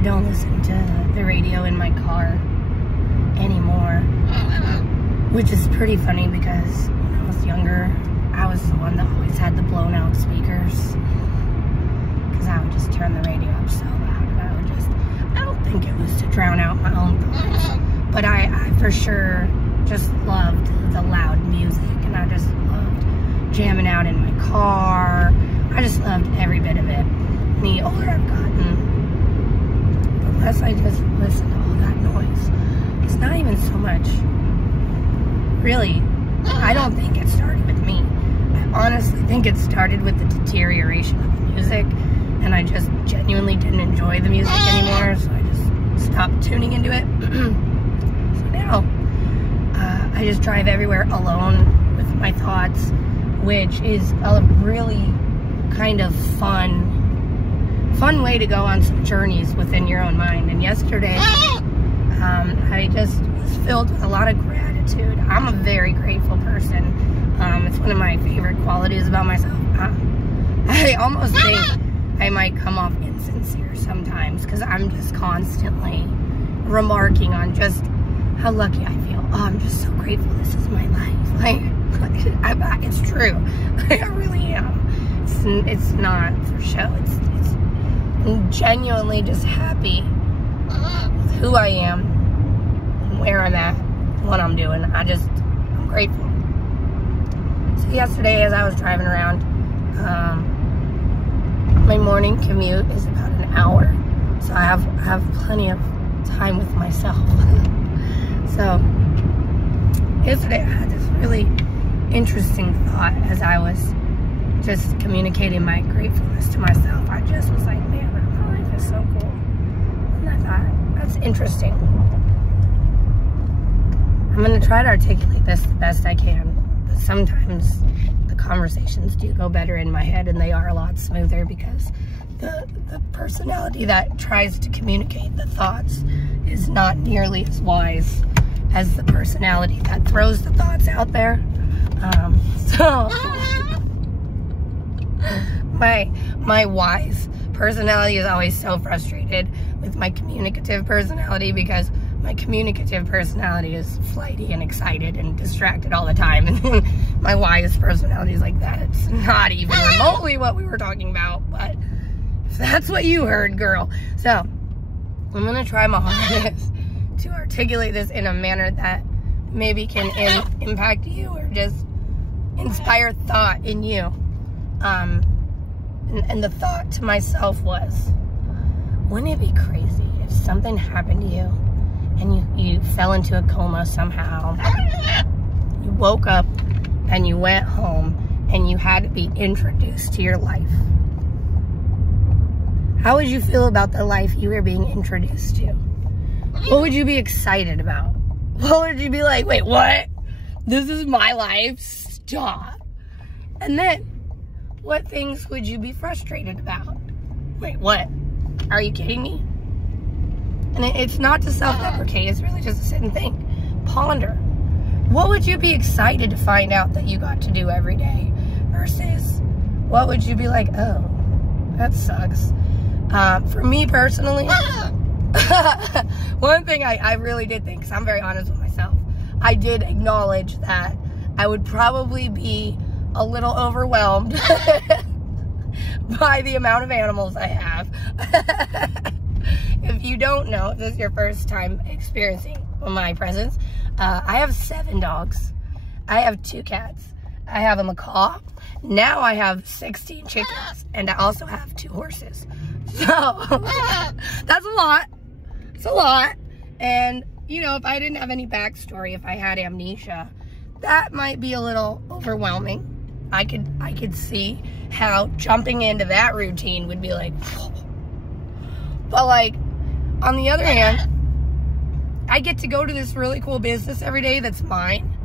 I don't listen to the radio in my car anymore, which is pretty funny because when I was younger, I was the one that always had the blown out speakers, because I would just turn the radio up so loud, and I don't think it was to drown out my own thoughts, but I for sure just loved the loud music, and I just loved jamming out in my car. I just loved every bit of it. And the older I've gotten, the less I just listen to all that noise. It's not even so much, really, I don't think it started with me. I honestly think it started with the deterioration of the music, and I just genuinely didn't enjoy the music anymore, so I just stopped tuning into it. So now, I just drive everywhere alone with my thoughts, which is a really kind of fun way to go on some journeys within your own mind. And yesterday, I just was filled with a lot of gratitude. I'm a very grateful person. It's one of my favorite qualities about myself. I almost think I might come off insincere sometimes, because I'm just constantly remarking on just how lucky I feel. Oh, I'm just so grateful this is my life. Like it's true. I really am. It's not for show. I'm genuinely just happy with who I am and where I'm at, what I'm doing. I'm grateful. So yesterday, as I was driving around, my morning commute is about an hour, so I have plenty of time with myself. So yesterday I had this really interesting thought as I was just communicating my gratefulness to myself. I just was like, man, my life is so cool. And I thought, that's interesting. I'm going to try to articulate this the best I can, but sometimes the conversations do go better in my head, and they are a lot smoother because the personality that tries to communicate the thoughts is not nearly as wise as the personality that throws the thoughts out there. So my wise personality is always so frustrated with my communicative personality, because my communicative personality is flighty and excited and distracted all the time, and my wise personality is like that. It's not even remotely what we were talking about, but if that's what you heard, girl. So I'm gonna try my hardest to articulate this in a manner that maybe can impact you or just inspire thought in you. And the thought to myself was, wouldn't it be crazy if something happened to you and you fell into a coma somehow, you woke up and you went home and you had to be introduced to your life? How would you feel about the life you were being introduced to? What would you be excited about? What would you be like, wait, what? This is my life? Stop. And then, what things would you be frustrated about? Wait, what? Are you kidding me? And it's not to self-deprecate, it's really just to sit and think. Ponder. What would you be excited to find out that you got to do every day? Versus, what would you be like, oh, that sucks. For me personally, one thing I really did think, because I'm very honest with myself, I did acknowledge that I would probably be a little overwhelmed by the amount of animals I have. If you don't know, if this is your first time experiencing my presence, I have 7 dogs. I have 2 cats. I have a macaw. Now I have 16 chickens, and I also have 2 horses. So that's a lot. It's a lot. And you know, if I didn't have any backstory, if I had amnesia, that might be a little overwhelming. I could see how jumping into that routine would be like, whoa. But like, on the other hand, I get to go to this really cool business every day that's mine,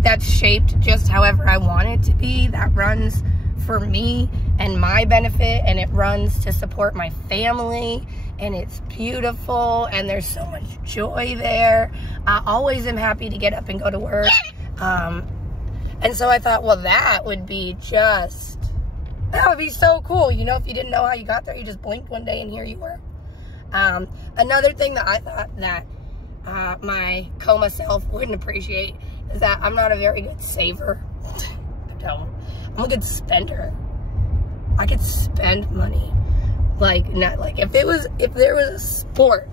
that's shaped just however I want it to be, that runs for me and my benefit, and it runs to support my family, and it's beautiful, and there's so much joy there. I always am happy to get up and go to work. And so I thought, well, that would be so cool. You know, if you didn't know how you got there, you just blinked one day and here you were. Another thing that I thought that my coma self wouldn't appreciate is that I'm not a very good saver. I'm a good spender. I could spend money. Like, not like if there was a sport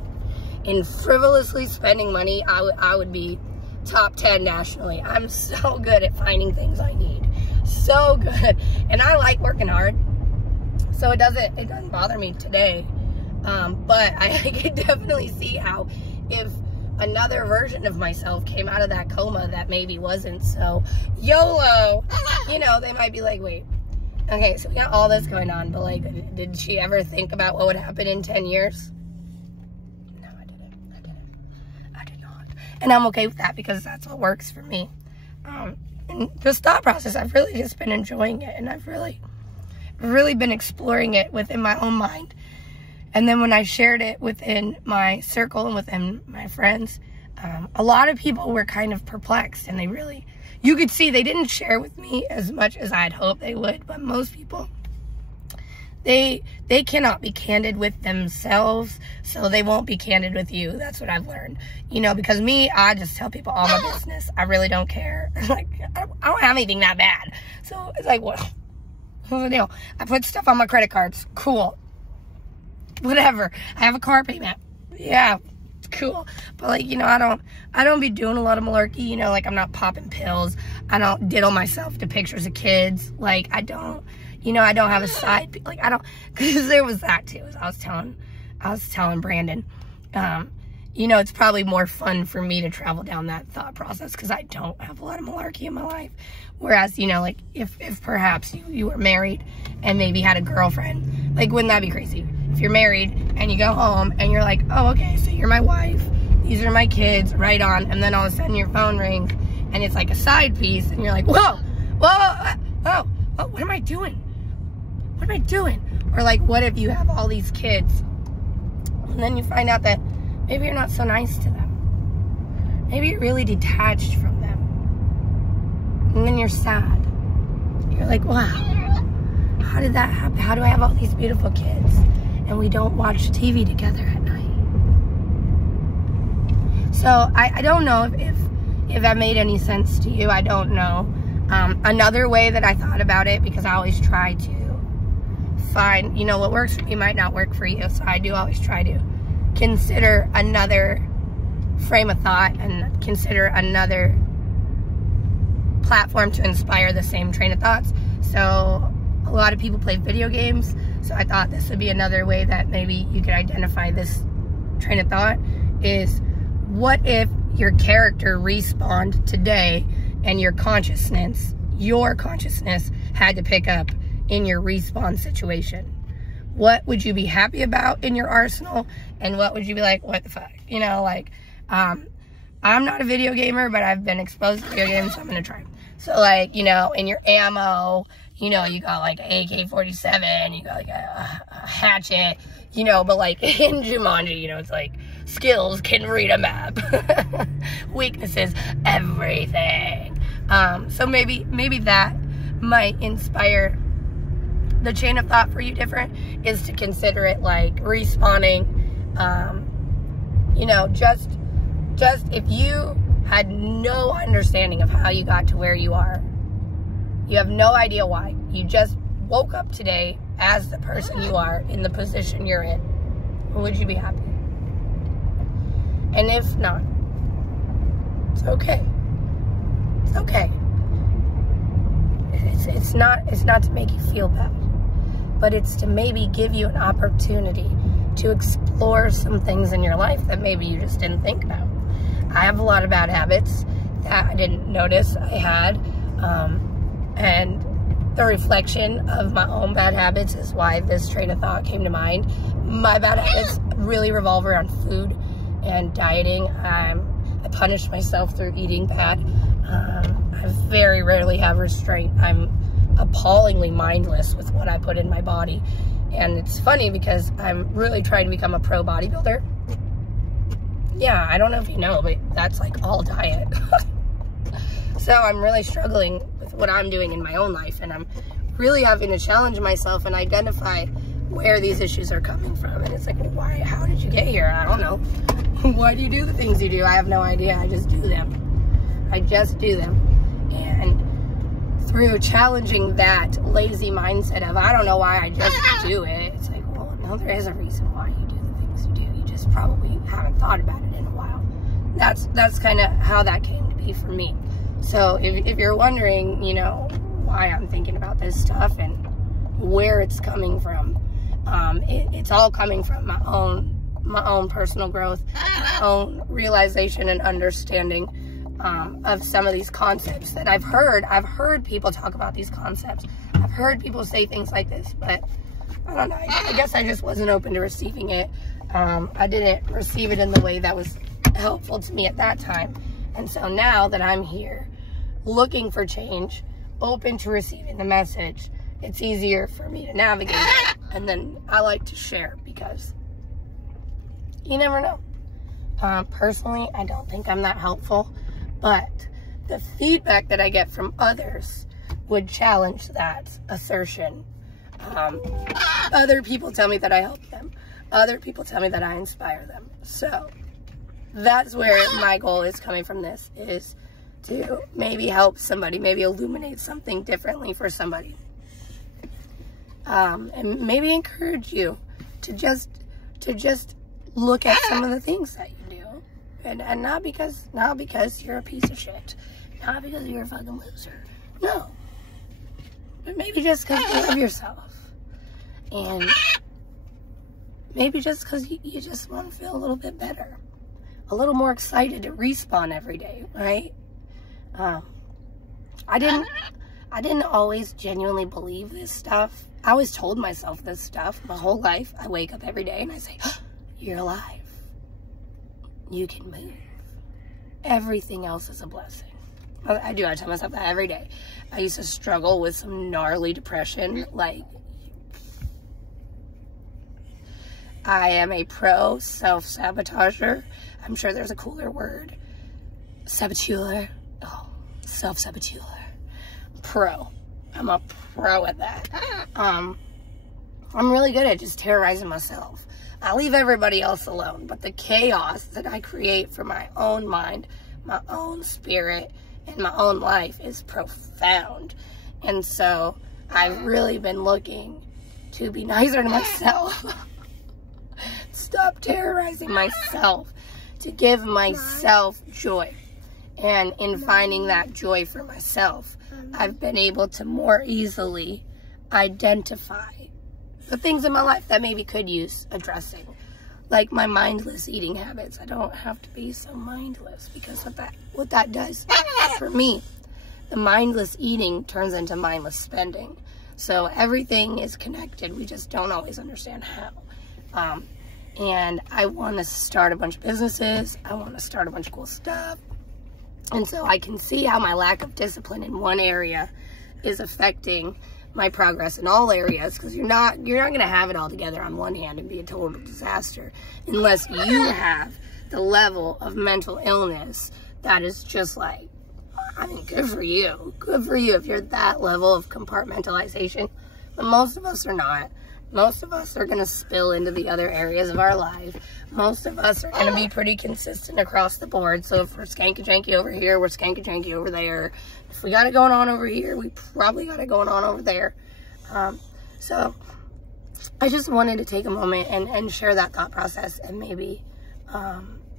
in frivolously spending money, I would be top 10 nationally. I'm so good at finding things I need. So good. And I like working hard. So it doesn't bother me today. But I can definitely see how if another version of myself came out of that coma that maybe wasn't so YOLO, you know, they might be like, wait, okay, so we got all this going on, but like, did she ever think about what would happen in 10 years? No, I did not. And I'm okay with that because that's what works for me. And this thought process, I've really just been enjoying it, and I've really been exploring it within my own mind. And then when I shared it within my circle and within my friends, a lot of people were kind of perplexed, and you could see they didn't share with me as much as I'd hoped they would. But most people, they cannot be candid with themselves, so they won't be candid with you. That's what I've learned. You know, because me, I just tell people all my business. I really don't care. Like, I don't have anything that bad. So it's like, what's the deal? I put stuff on my credit cards. Cool. Whatever. I have a car payment. Yeah, it's cool. But like, you know, I don't be doing a lot of malarkey, you know, like I'm not popping pills. I don't diddle myself to pictures of kids. Like I don't have a side, like I don't, because there was that too. As I was telling Brandon, you know, it's probably more fun for me to travel down that thought process because I don't have a lot of malarkey in my life. Whereas, you know, like if perhaps you were married and maybe had a girlfriend, like wouldn't that be crazy? If you're married and you go home and you're like, oh, okay, so you're my wife, these are my kids, right on, and then all of a sudden your phone rings and it's like a side piece and you're like, whoa, what am I doing? What am I doing? Or like, what if you have all these kids and then you find out that maybe you're not so nice to them. Maybe you're really detached from them. And then you're sad. You're like, wow, how did that happen? How do I have all these beautiful kids and we don't watch TV together at night? So I don't know if that made any sense to you. I don't know. Another way that I thought about it, because I always try to find, you know, what works for me might not work for you. So I do always try to consider another frame of thought and consider another platform to inspire the same train of thoughts. So a lot of people play video games, so I thought this would be another way that maybe you could identify this train of thought is, what if your character respawned today and your consciousness had to pick up in your respawn situation? What would you be happy about in your arsenal, and what would you be like, what the fuck? You know, like, I'm not a video gamer, but I've been exposed to video games, so I'm gonna try. So like, you know, in your ammo, you know, you got like an AK-47, you got like a hatchet, you know, but like in Jumanji, you know, it's like skills can read a map, weaknesses, everything. So maybe that might inspire the chain of thought for you different, is to consider it like respawning. You know, just if you had no understanding of how you got to where you are, you have no idea why, you just woke up today as the person you are in the position you're in, would you be happy? And if not, it's okay. It's okay. It's not to make you feel bad, but it's to maybe give you an opportunity to explore some things in your life that maybe you just didn't think about. I have a lot of bad habits that I didn't notice I had, and the reflection of my own bad habits is why this train of thought came to mind. My bad habits really revolve around food and dieting. I punish myself through eating bad. I very rarely have restraint. I'm appallingly mindless with what I put in my body. And it's funny because I'm really trying to become a pro bodybuilder. Yeah, I don't know if you know, but that's like all diet. So I'm really struggling with what I'm doing in my own life, and I'm really having to challenge myself and identify where these issues are coming from. And it's like, well, why? How did you get here? I don't know. Why do you do the things you do? I have no idea. I just do them. I just do them. And through challenging that lazy mindset of, I don't know why I just do it, it's like, well, no, there is a reason why you do the things you do. You just probably haven't thought about it in a while. That's kind of how that came to be for me. So if you're wondering, you know, why I'm thinking about this stuff and where it's coming from, it's all coming from my own personal growth, my own realization and understanding of some of these concepts that I've heard people talk about these concepts. I've heard people say things like this, but I don't know. I guess I just wasn't open to receiving it. I didn't receive it in the way that was helpful to me at that time. And so now that I'm here looking for change, open to receiving the message, it's easier for me to navigate it. And then I like to share because you never know. Personally, I don't think I'm that helpful, but the feedback that I get from others would challenge that assertion. Other people tell me that I help them. Other people tell me that I inspire them. So that's where my goal is coming from this, is to maybe help somebody, maybe illuminate something differently for somebody. And maybe encourage you to just look at some of the things that you do. And not because you're a piece of shit. Not because you're a fucking loser. No. But maybe just because you love yourself. And maybe just because you just want to feel a little bit better. A little more excited to respawn every day, right? I didn't always genuinely believe this stuff. I always told myself this stuff my whole life. I wake up every day and I say, oh, you're alive. You can move. Everything else is a blessing. I tell myself that every day. I used to struggle with some gnarly depression. Like, I am a pro self-sabotager. I'm sure there's a cooler word. Saboteur. Oh, self-saboteur. Pro. I'm a pro at that. I'm really good at just terrorizing myself. I leave everybody else alone, but the chaos that I create for my own mind, my own spirit, and my own life is profound. And so I've really been looking to be nicer to myself. Stop terrorizing myself, to give myself joy. And in finding that joy for myself, I've been able to more easily identify the things in my life that maybe could use addressing. Like my mindless eating habits. I don't have to be so mindless, because what that does for me, the mindless eating turns into mindless spending. So everything is connected. We just don't always understand how. And I want to start a bunch of businesses. I want to start a bunch of cool stuff. And so I can see how my lack of discipline in one area is affecting my progress in all areas, because you're not going to have it all together on one hand and be a total disaster unless you have the level of mental illness that is just like, I mean, good for you. Good for you if you're that level of compartmentalization. But most of us are not. Most of us are going to spill into the other areas of our life. Most of us are going to be pretty consistent across the board. So if we're skanky-janky over here, we're skanky-janky over there. If we got it going on over here, we probably got it going on over there. So I just wanted to take a moment and share that thought process, and maybe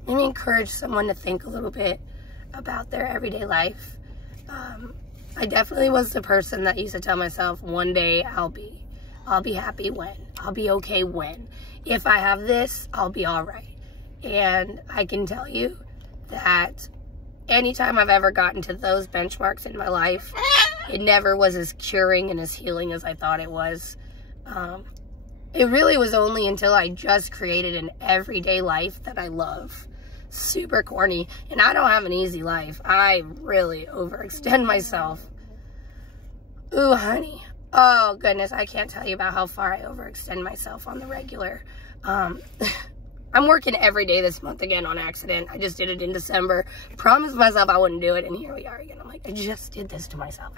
encourage someone to think a little bit about their everyday life. I definitely was the person that used to tell myself, one day I'll be happy when, I'll be okay when, if I have this, I'll be all right. And I can tell you that anytime I've ever gotten to those benchmarks in my life, it never was as curing and as healing as I thought it was. It really was only until I just created an everyday life that I love. Super corny, and I don't have an easy life. I really overextend myself. Ooh, honey. Oh, goodness, I can't tell you about how far I overextend myself on the regular. I'm working every day this month again on accident. I just did it in December. Promised myself I wouldn't do it, and here we are again. I'm like, I just did this to myself.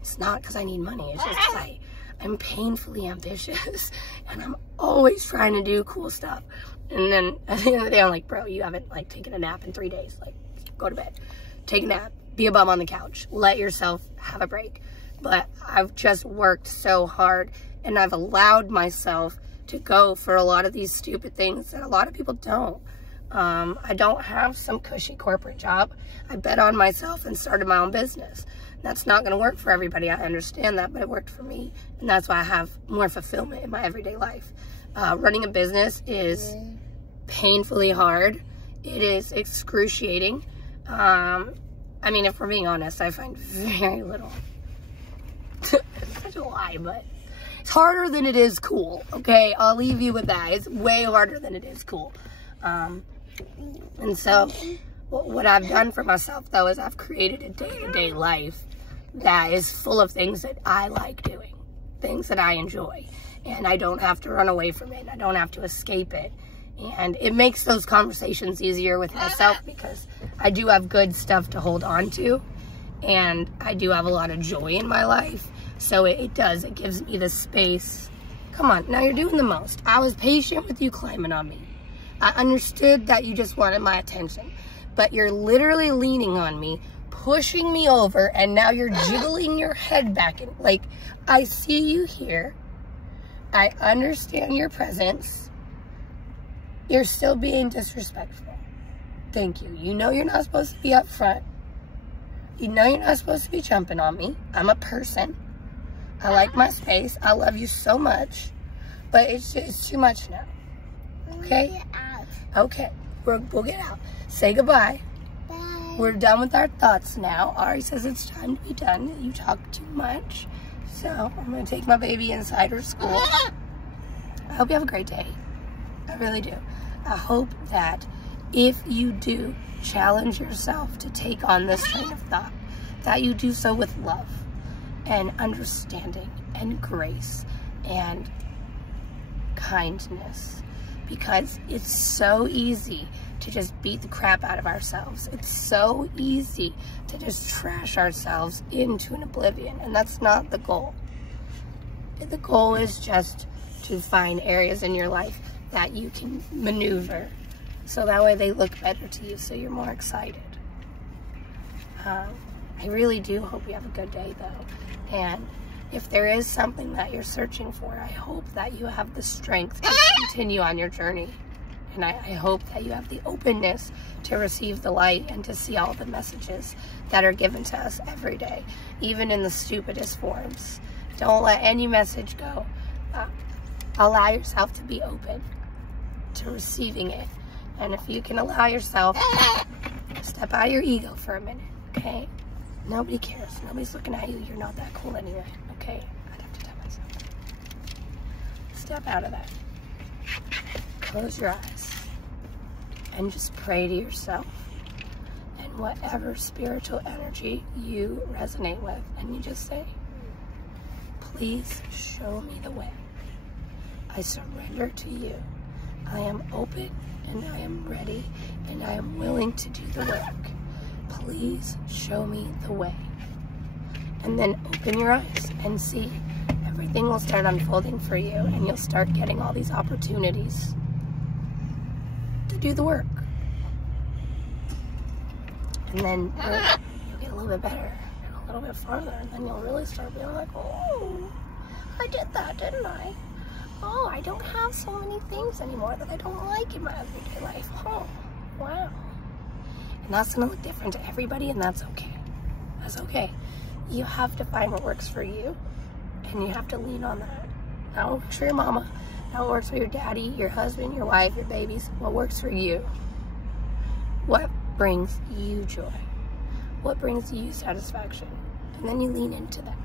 It's not because I need money. It's just because I'm painfully ambitious, and I'm always trying to do cool stuff. And then at the end of the day, I'm like, bro, you haven't like taken a nap in 3 days. Like, go to bed, take a nap, be a bum on the couch, let yourself have a break. But I've just worked so hard, and I've allowed myself to go for a lot of these stupid things that a lot of people don't. I don't have some cushy corporate job. I bet on myself and started my own business. That's not going to work for everybody. I understand that, but it worked for me. And that's why I have more fulfillment in my everyday life. Running a business is painfully hard. It is excruciating. I mean, if we're being honest, I find very little. It's such a lie, but it's harder than it is cool, okay? I'll leave you with that. It's way harder than it is cool. And so what I've done for myself, though, is I've created a day-to-day life that is full of things that I like doing, things that I enjoy, and I don't have to run away from it. I don't have to escape it. And it makes those conversations easier with myself because I do have good stuff to hold on to, and I do have a lot of joy in my life. So it gives me the space. Come on, now you're doing the most. I was patient with you climbing on me. I understood that you just wanted my attention, but you're literally leaning on me, pushing me over, and now you're jiggling your head back. Like, I see you here. I understand your presence. You're still being disrespectful. Thank you. You know you're not supposed to be up front. You know you're not supposed to be jumping on me. I'm a person. I like my space. I love you so much. But it's too much now. Okay? Okay. We'll get out. Say goodbye. Bye. We're done with our thoughts now. Ari says it's time to be done. You talk too much. So I'm going to take my baby inside her school. I hope you have a great day. I really do. I hope that if you do challenge yourself to take on this train of thought, that you do so with love and understanding and grace and kindness, because it's so easy to just beat the crap out of ourselves. It's so easy to just trash ourselves into an oblivion, and that's not the goal. The goal is just to find areas in your life that you can maneuver, so that way they look better to you, so you're more excited. I really do hope you have a good day, though. And if there is something that you're searching for, I hope that you have the strength to continue on your journey. And I hope that you have the openness to receive the light and to see all the messages that are given to us every day, even in the stupidest forms. Don't let any message go. Allow yourself to be open to receiving it. And if you can allow yourself, step out of your ego for a minute, okay? Nobody cares. Nobody's looking at you. You're not that cool anyway, okay? I'd have to tell myself. Step out of that. Close your eyes and just pray to yourself and whatever spiritual energy you resonate with, and you just say, please show me the way. I surrender to you. I am open and I am ready and I am willing to do the work. Please show me the way. And then open your eyes and see. Everything will start unfolding for you, and you'll start getting all these opportunities to do the work. And then you'll get a little bit better and a little bit farther, and then you'll really start being like, oh, I did that, didn't I? Oh, I don't have so many things anymore that I don't like in my everyday life. Oh, wow. And that's going to look different to everybody, and that's okay. That's okay. You have to find what works for you, and you have to lean on that. Not what works for your mama, not what works for your daddy, your husband, your wife, your babies. What works for you. What brings you joy? What brings you satisfaction? And then you lean into that.